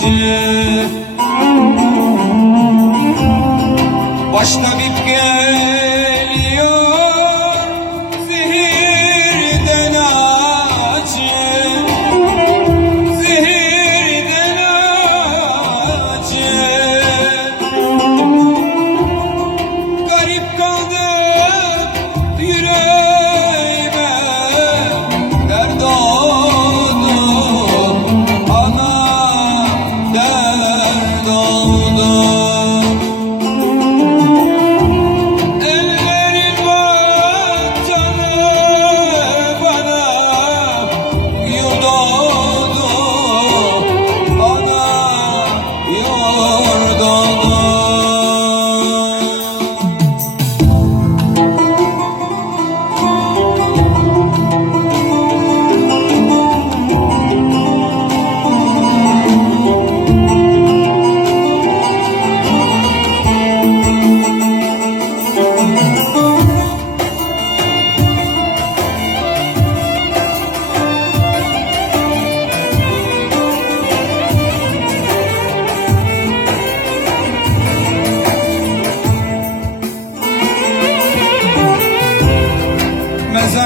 acı Başta bir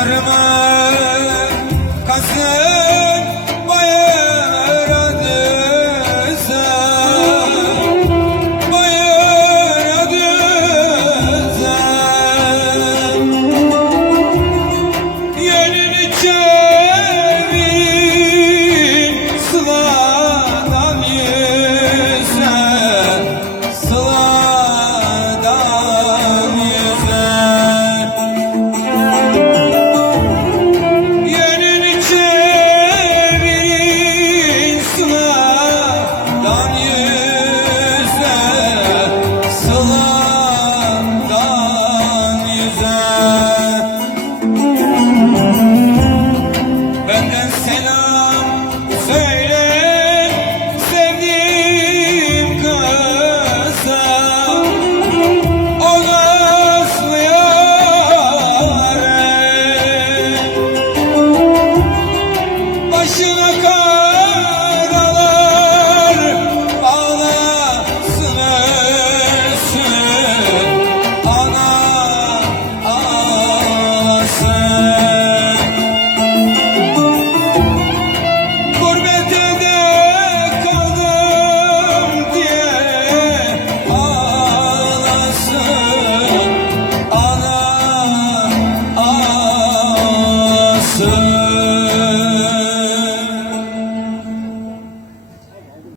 Dağlarımı kazın